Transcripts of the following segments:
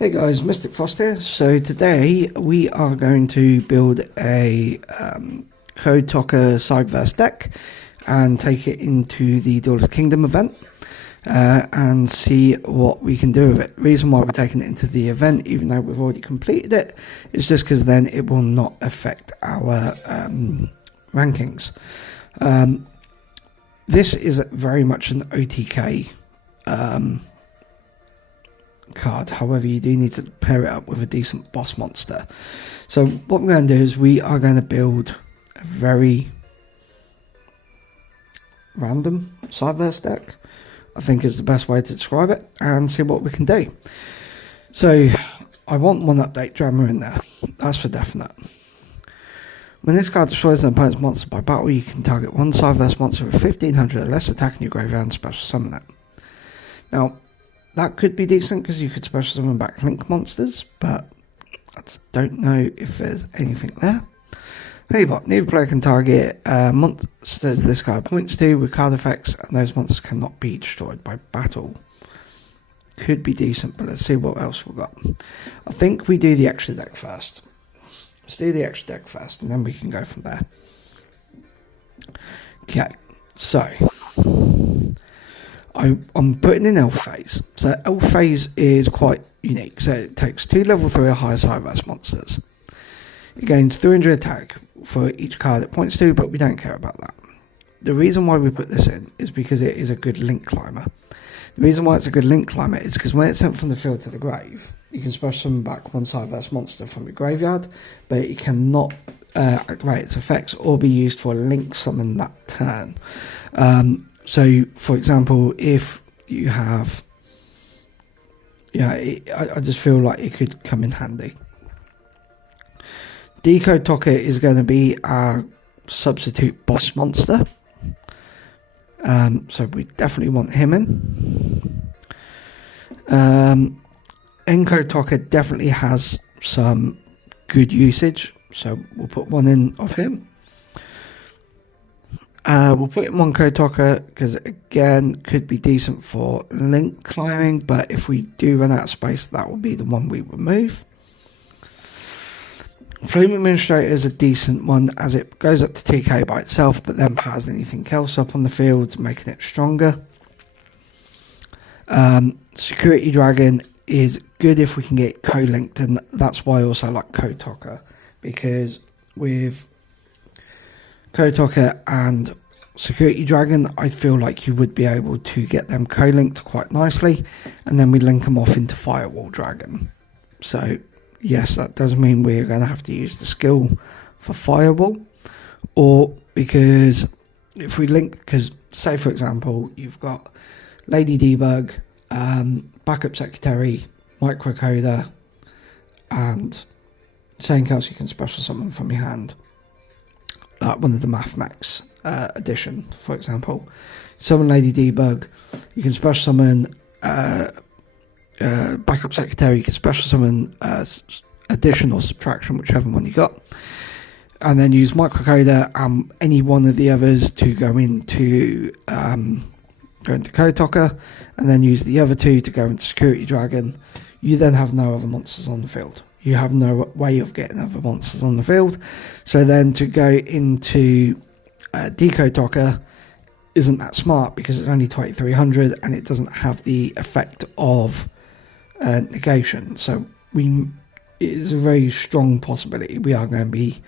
Hey guys, Mystic Frost here. So today we are going to build a Code Talker Sideverse deck and take it into the Duelist Kingdom event and see what we can do with it. The reason why we're taking it into the event, even though we've already completed it, is just because then it will not affect our rankings. This is very much an OTK card, however you do need to pair it up with a decent boss monster. So what we're going to do is we are going to build a very random Sideverse deck, I think is the best way to describe it, and see what we can do. So I want one update drama in there, that's for definite. When this card destroys an opponent's monster by battle, you can target one Sideverse monster with 1500 or less attack in your graveyard and special summon it. Now that could be decent because you could special summon back Link monsters, but I just don't know if there's anything there. Hey, but neither player can target monsters this card points to with card effects, and those monsters cannot be destroyed by battle. Could be decent, but let's see what else we've got. I think we do the extra deck first. Let's do the extra deck first, and then we can go from there. Okay, so I'm putting in Elf Phase. So Elf Phase is quite unique. So it takes 2 level 3 or higher Sideverse monsters. It gains 300 attack for each card it points to, but we don't care about that. The reason why we put this in is because it is a good link climber. The reason why it's a good link climber is because when it's sent from the field to the grave, you can special summon back one Sideverse monster from your graveyard, but it cannot activate its effects or be used for a link summon that turn. So, for example, if you have, I just feel like it could come in handy. Code Talker is going to be our substitute boss monster. So we definitely want him in. Code Talker definitely has some good usage, so we'll put one in of him. We'll put in one Code Talker because, again, could be decent for link climbing, but if we do run out of space, that will be the one we remove. Flame Administrator is a decent one as it goes up to 2k by itself, but then powers anything else up on the field, making it stronger. Security Dragon is good if we can get co-linked, and that's why I also like Code Talker, because with Code Talker and Security Dragon, I feel like you would be able to get them co-linked quite nicely, and then we link them off into Firewall Dragon. So yes, that does mean we're going to have to use the skill for Firewall, or because if we link, because say for example you've got Lady Debug, Backup Secretary, Microcoder, and something else you can special summon from your hand, like one of the Mathmax edition, for example. Summon Lady Debug, you can special summon Backup Secretary, you can special summon addition or subtraction, whichever one you got, and then use Microcoder and any one of the others to go into Code Talker, and then use the other two to go into Security Dragon. You then have no other monsters on the field. You have no way of getting other monsters on the field. So then to go into Code Talker isn't that smart because it's only 2300 and it doesn't have the effect of negation. So it is a very strong possibility we are going to be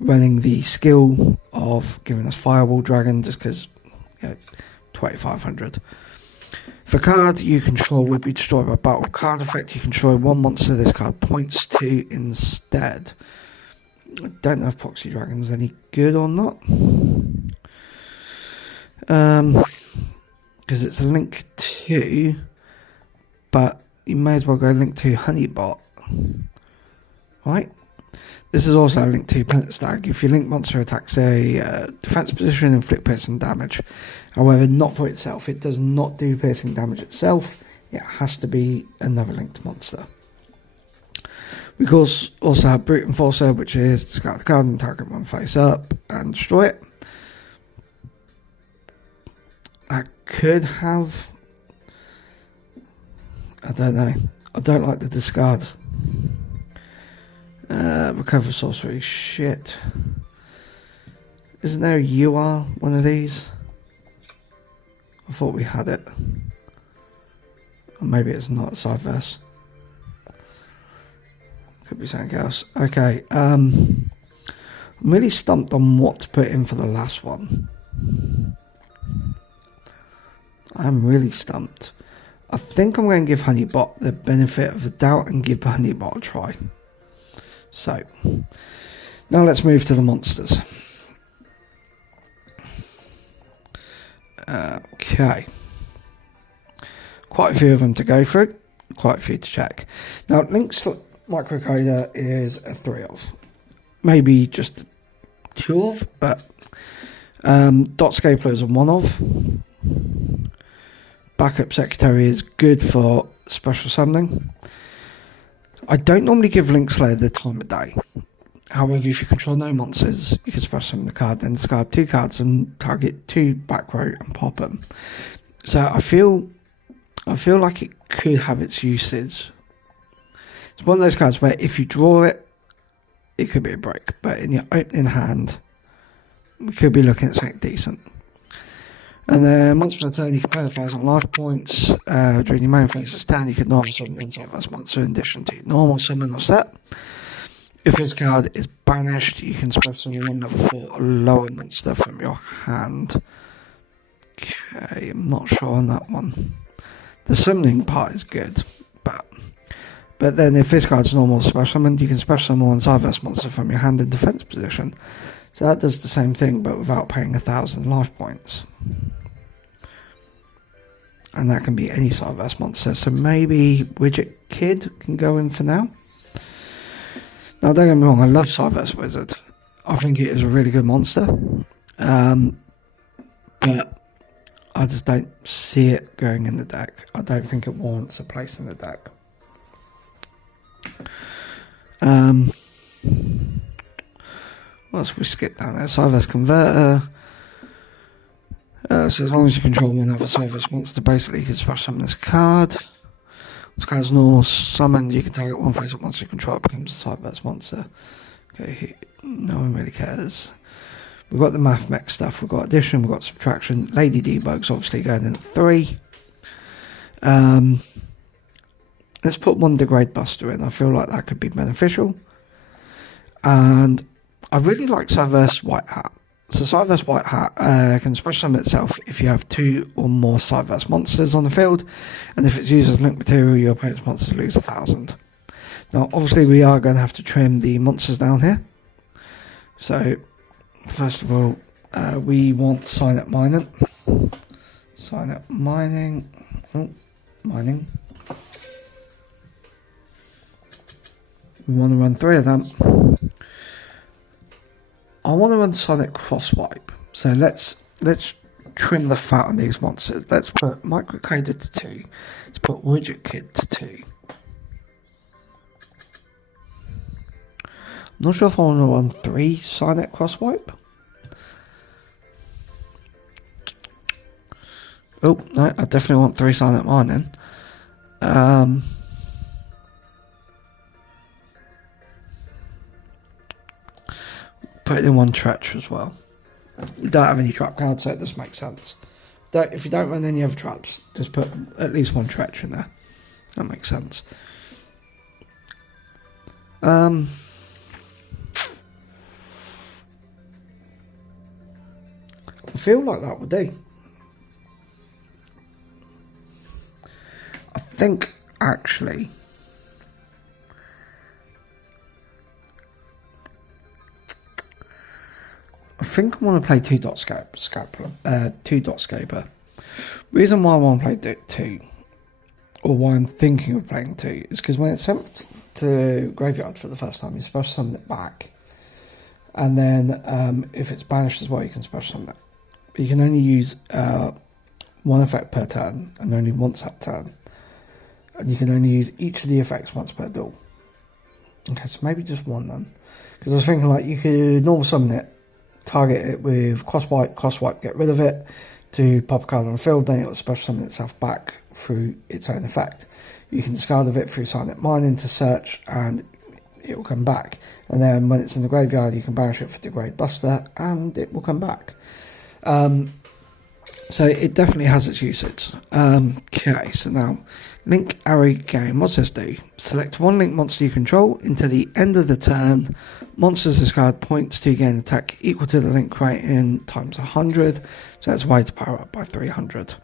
running the skill of giving us Firewall Dragon just because 2500. For card you control would be destroyed by battle. Card effect, you control one monster this card points to instead. I don't know if Proxy Dragon's any good or not. Because it's a link to, but you may as well go link to Honeybot. Right? This is also a link to Planet Stag. If your link monster attacks a defense position, inflict piercing damage. However, not for itself. It does not do piercing damage itself. It has to be another linked monster. We also have Brute Enforcer, which is discard the card and target one face up and destroy it. That could have, I don't know. I don't like the discard. Recover sorcery. Shit. Isn't there a UR, one of these? I thought we had it. Or maybe it's not a side verse. Could be something else. Okay. I'm really stumped on what to put in for the last one. I'm really stumped. I think I'm going to give Honeybot the benefit of the doubt and give Honeybot a try. So, now let's move to the monsters. Okay. Quite a few of them to go through. Quite a few to check. Now, Link's microcoder is a 3 of. Maybe just 2 of, but Dot Scapler is a 1 of. Backup Secretary is good for special summoning. I don't normally give Link Slayer the time of day. However, if you control no monsters, you can special summon the card, then discard 2 cards and target 2 back row and pop them. So I feel like it could have its uses. It's one of those cards where if you draw it, it could be a break. But in your opening hand, we could be looking at something decent. And then once per turn, you can pay the 1,000 life points. During your main phase's turn, you can normal summon one side monster in addition to normal summon or set. If this card is banished, you can special summon one level 4 or lower monster from your hand. Okay, I'm not sure on that one. The summoning part is good, but then if this card's normal special summoned, you can special summon one side monster from your hand in defense position. So that does the same thing, but without paying 1,000 life points. And that can be any side monster. So maybe Widget Kid can go in for now. Now, don't get me wrong, I love Cyverse Wizard. I think it is a really good monster. But I just don't see it going in the deck. I don't think it warrants a place in the deck. What else we skip down there? Cyverse Converter. So as long as you control one other Cyverse monster, basically you can special summon this card. This card's normal summoned, you can target one face-up monster you control, it becomes a Cyverse monster. Okay, no one really cares. We've got the math mech stuff, we've got addition, we've got subtraction. Lady Debug's obviously going in at 3. Let's put one Degrade Buster in, I feel like that could be beneficial. And I really like Cyverse White Hat. So Cyverse White Hat can special summon itself if you have 2 or more Cyverse monsters on the field, and if it's used as link material, your opponent's monsters lose 1,000. Now, obviously, we are going to have to trim the monsters down here. So, first of all, we want Sign Up Mining. Sign Up Mining. Oh, mining. We want to run 3 of them. I want to run Sonic Crosswipe. So let's trim the fat on these monsters. Let's put Microcoder to 2. Let's put Widget Kid to 2. I'm not sure if I want to run 3 Sonic Crosswipe. Oh, no, I definitely want 3 Sonic Mining. Put in 1 Tretch as well. We don't have any trap cards, so it does make sense. If you don't run any other traps, just put at least 1 Tretch in there. That makes sense. I feel like that would do. I think, actually, I think I want to play 2 Dot Scaper. Reason why I want to play 2, or why I'm thinking of playing 2, is because when it's sent to Graveyard for the first time, you special summon it back. And then if it's banished as well, you can special summon it. But you can only use 1 effect per turn, and only once that turn. And you can only use each of the effects once per duel. Okay, so maybe just 1 then. Because I was thinking, like, you could normal summon it, target it with crosswipe, get rid of it, to pop a card on the field, then it will special summon itself back through its own effect. You can discard of it through Silent Mining to search, and it will come back. And then when it's in the graveyard, you can banish it for Degrade Buster, and it will come back. So it definitely has its usage. Okay, so now Link Array Game. What's this do? Select one Link monster you control. Until the end of the turn, monsters discard points to gain attack equal to the Link rating times 100. So that's a way to power up by 300.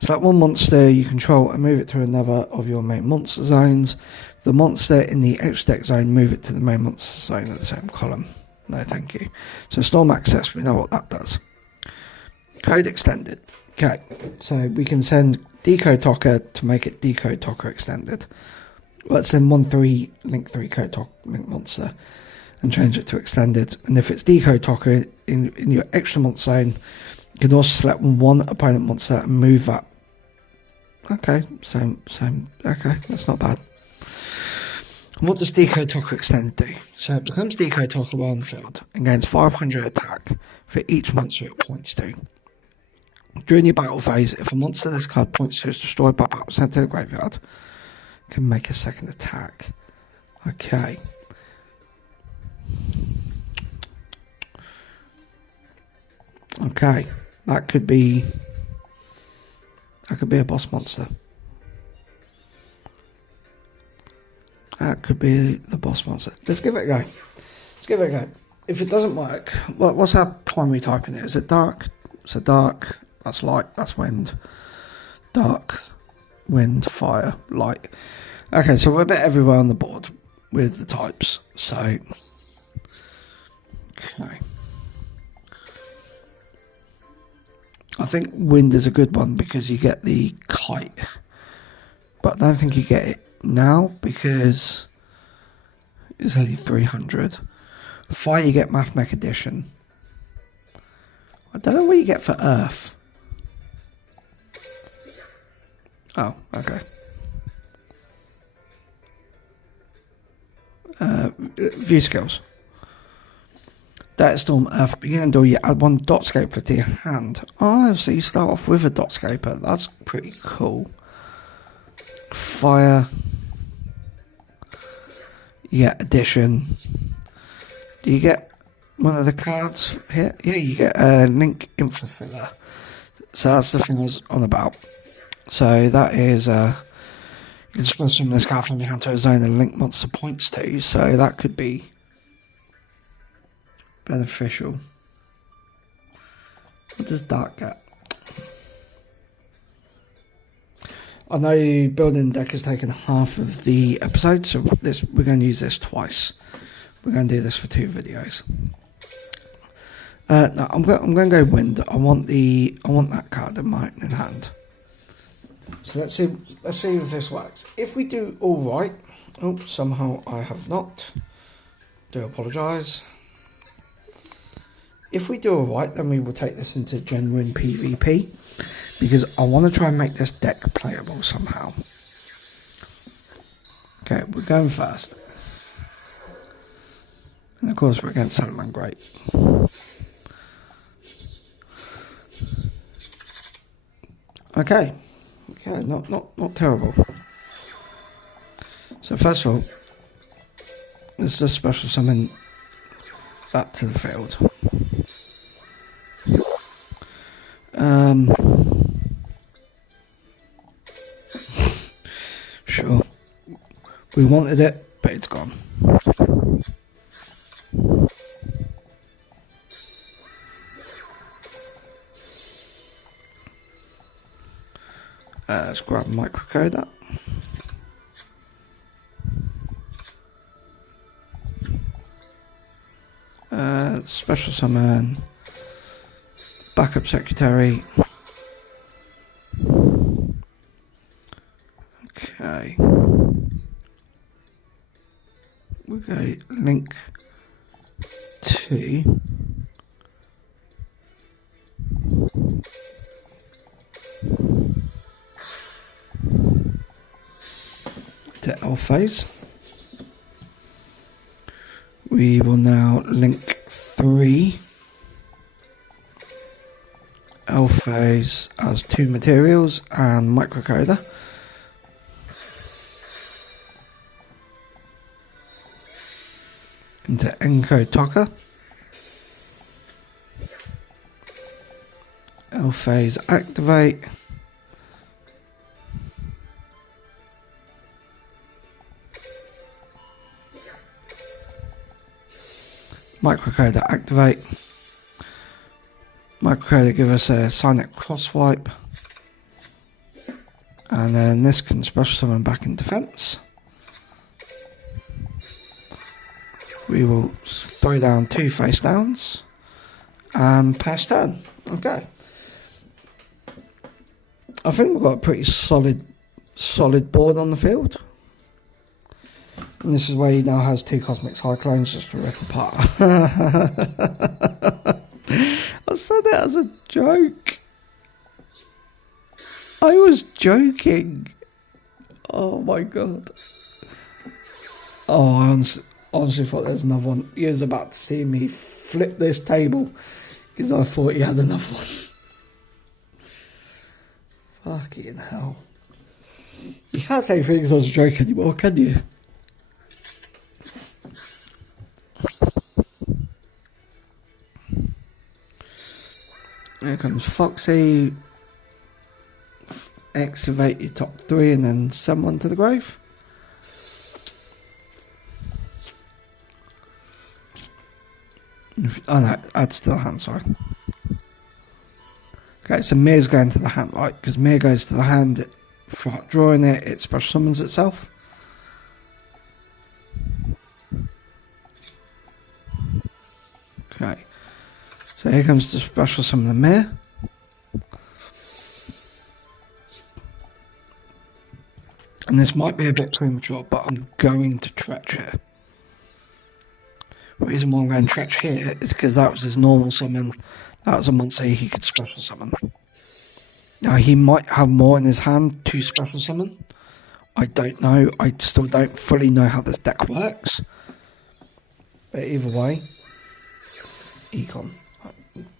Select one monster you control and move it to another of your main monster zones. The monster in the extra deck zone, move it to the main monster zone in the same column. No, thank you. So Storm Access, we know what that does. Code Extended. Okay, so we can send Decode Talker to make it Decode Talker Extended. Let's send 1/3 Link 3 Code Talker Link monster and change it to Extended. And if it's Decode Talker in your extra monster zone, you can also select one opponent monster and move that. Okay, same. Okay, that's not bad. And what does Decode Talker Extended do? So it becomes Decode Talker while on the field and gains 500 attack for each monster it points to. During your battle phase, if a monster this card points to is destroyed by battle sent to the graveyard, can make a second attack. Okay. Okay, that could be a boss monster. That could be the boss monster. Let's give it a go. If it doesn't work, what's our primary type in it? Is it dark? So dark, that's light, that's wind. Dark, wind, fire, light. Okay, so we're a bit everywhere on the board with the types. So, okay. I think wind is a good one because you get the kite. But I don't think you get it now because it's only 300. Fire, you get Math Mech Edition. I don't know what you get for Earth. Oh, okay. View skills. Data Storm Earth. Beginning door, you add one dot scaper to your hand. Oh, so you start off with a dot scaper. That's pretty cool. Fire. Yeah, addition. Do you get one of the cards here? Yeah, you get a Link Infiltrator. So that's the thing I was on about. So that is, you can split some of this card from your hand to a zone and Link monster points to. So that could be beneficial. What does Dark get? I know building deck has taken half of the episode, so we're going to use this twice. We're going to do this for 2 videos. No, I'm going to go wind. I want that card in hand. So let's see if this works. If we do all right, somehow I have not. Do apologise. If we do all right, then we will take this into genuine PvP because I want to try and make this deck playable somehow. Okay, we're going first. And of course we're against Salaman Great. Okay, not terrible. So first of all, let's just special summon that to the field. Sure, we wanted it, but it's gone. Let's grab microcode up. Special summon, backup secretary. Okay. We'll go link to L phase. We will now link 3 L phase as 2 materials and microcoder. Into encode Tocker. L phase activate. Microcoder activate. Microcoder give us a Cynet cross wipe. And then this can special summon back in defense. We will throw down 2 face downs and pass turn. Okay. I think we've got a pretty solid board on the field. And this is where he now has 2 Cosmic Cyclones just to rip apart. I said that as a joke. I was joking. Oh my god. Oh, I honestly thought there's another one. He was about to see me flip this table because I thought he had another one. Fucking hell. You can't say things as a joke anymore, can you? Here comes Foxy. Excavate your top 3 and then send one to the grave. Oh no, add to the hand, sorry. Okay, so Mir's going to the hand, right? Because Mir goes to the hand, for drawing it, it special summons itself. Okay, so here comes the special summon the Mir. And this might be a bit premature, but I'm going to Tretch here. The reason why I'm going to Tretch here is because that was his normal summon. That was a monster he could special summon. Now he might have more in his hand to special summon. I don't know. I still don't fully know how this deck works. But either way, Econ.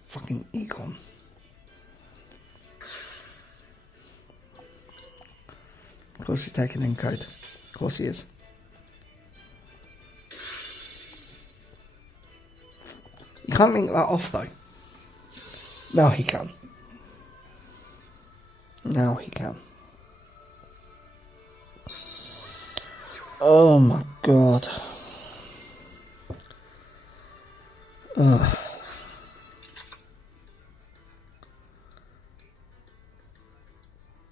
Fucking Econ. Of course he's taking encode. Of course he is. You can't link that off though. Now he can. Now he can. Oh my god. Ugh.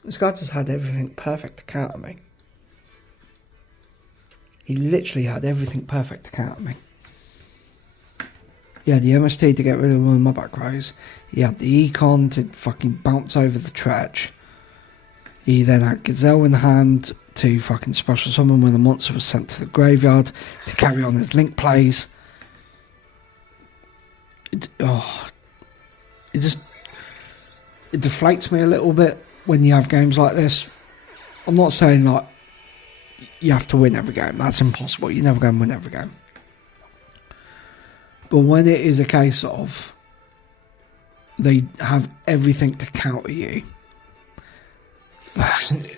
This guy just had everything perfect to counter me. He literally had everything perfect to counter me. He had the MST to get rid of one of my back rows. He had the Econ to fucking bounce over the Tretch. He then had Gazelle in hand to fucking special summon when the monster was sent to the graveyard to carry on his link plays. It deflates me a little bit when you have games like this. I'm not saying like you have to win every game. That's impossible. You're never going to win every game. But when it is a case of they have everything to counter you,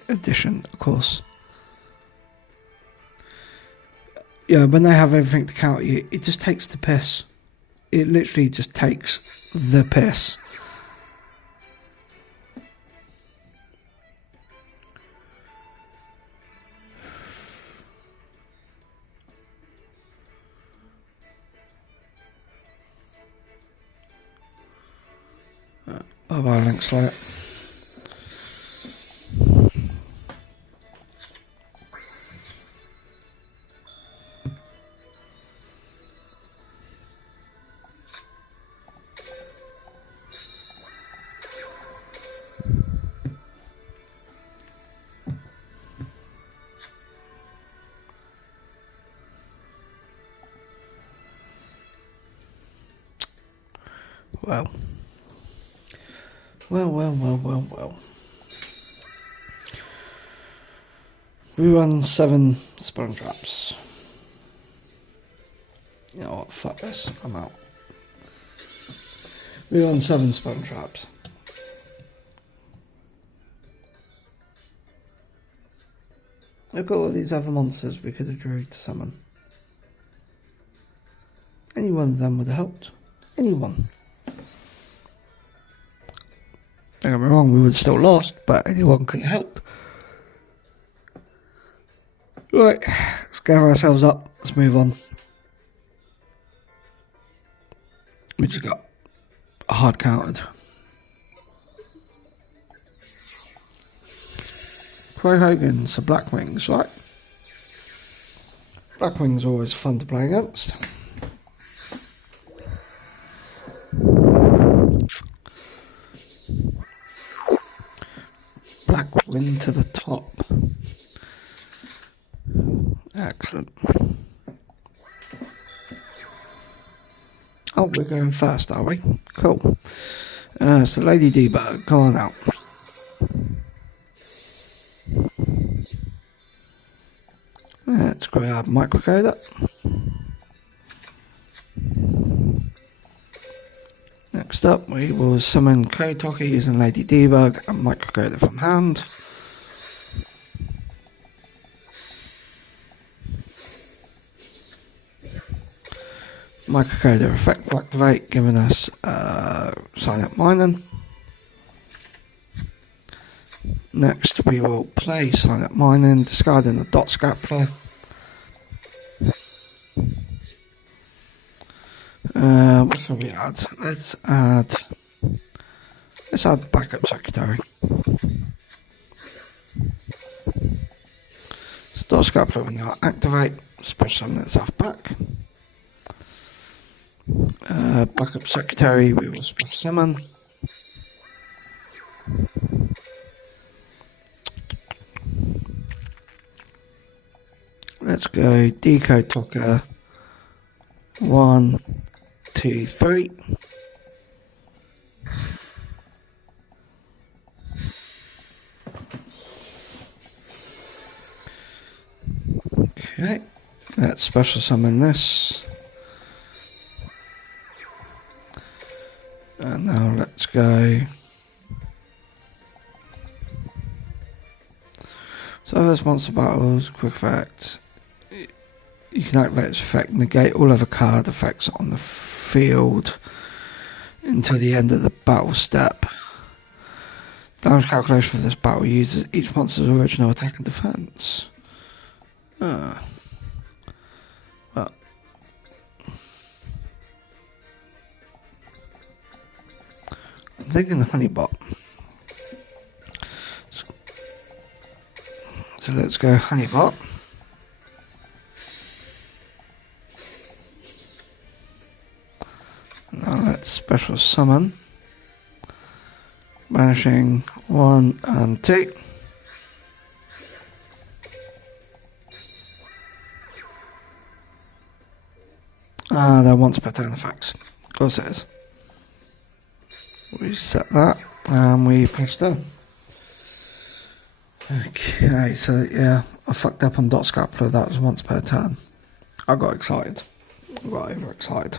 addition, of course. Yeah, when they have everything to counter you, it just takes the piss. It literally just takes the piss. Bye-bye, Link Slayer. Well. We run 7 spawn traps. You know what, fuck this, I'm out. We run 7 spawn traps. Look at all these other monsters we could have drew to summon. Any one of them would have helped. Anyone. Don't get me wrong, we would have still lost, but anyone could have helped. Right, let's gather ourselves up. Let's move on. We just got hard countered. Crow Hogan, so Black Wings, right? Black Wings are always fun to play against. Black Wind to the top. Excellent. Oh, we're going first, are we? Cool. So Lady Debug, come on out. Let's grab microcoder. Next up, we will summon Code Talker using Lady Debug and microcoder from hand. Microcoder effect will activate, giving us silent mining. Next, we will play silent mining, discarding the dot scapular. What shall we add? Let's add backup secretary. So dot scapular will now activate, special summon itself back. Backup secretary, we will special summon. Let's go decode talker. 1, 2, 3. Okay, let's special summon this. And now let's go. So this monster battles, quick effect. You can activate its effect, negate all other card effects on the field until the end of the battle step. Damage calculation for this battle uses each monster's original attack and defense. Well, I'm thinking Honeybot. So let's go Honeybot. Now let's special summon. Banishing 1 and 2. They're once per turn effects. Of course it is. We set that and we press done. Okay, so yeah, I fucked up on dot scapular. That was once per turn. I got excited. I got overexcited.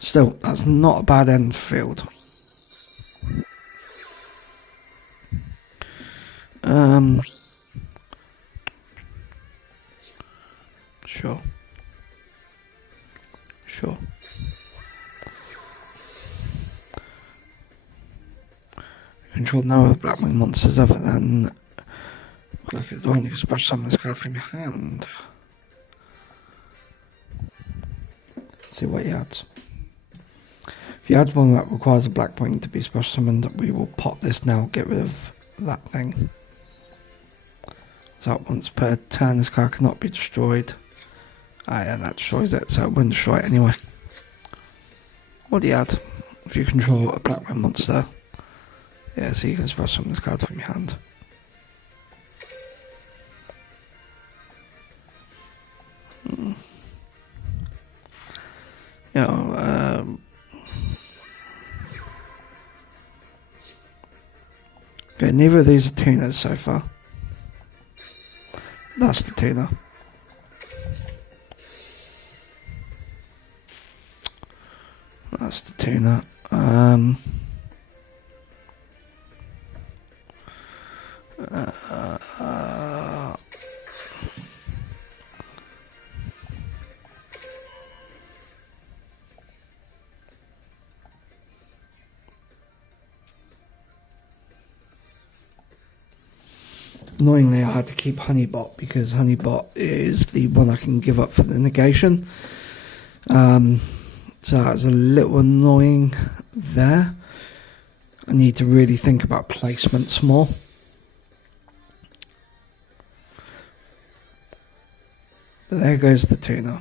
Still, that's not a bad end field. Sure. Control no other Blackwing monsters other than like it only can special summon this card from your hand. See what he adds. If you add one that requires a Blackwing to be special summoned, we will pop this now, get rid of that thing. So once per turn this card cannot be destroyed. Yeah, that destroys it, so it wouldn't destroy it anyway. What do you add? If you control a Blackwing monster, yeah, so you can special summon this card from your hand. Okay, neither of these are tuners so far. That's the tuner. That's the tuner. Annoyingly, I had to keep Honeybot because Honeybot is the one I can give up for the negation. So that's a little annoying there. I need to really think about placements more. But there goes the tuner.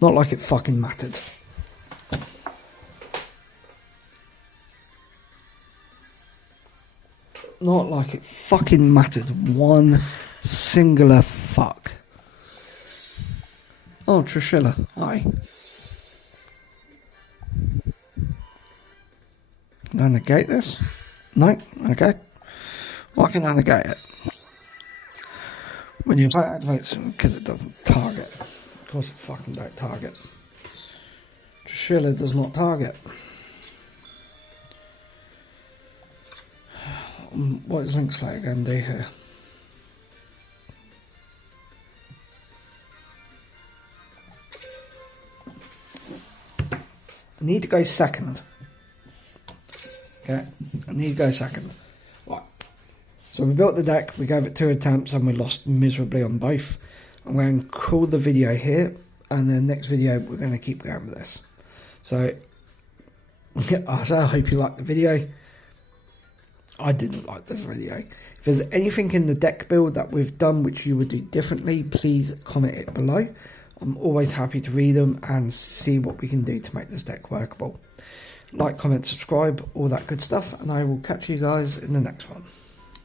Not like it fucking mattered. Not like it fucking mattered one singular fuck. Oh, Trishilla, hi. Can I negate this? No? Okay. Why can I negate it? When you activate because it doesn't target. Of course it fucking don't target. Trishilla does not target. What is Link Slayer going to do here? I need to go second. Okay, I need to go second. Right. So we built the deck, we gave it 2 attempts and we lost miserably on both. I'm going to call the video here, and then next video we're going to keep going with this. So I hope you liked the video. I didn't like this video. If there's anything in the deck build that we've done which you would do differently, please comment it below. I'm always happy to read them and see what we can do to make this deck workable. Like, comment, subscribe, all that good stuff, and I will catch you guys in the next one.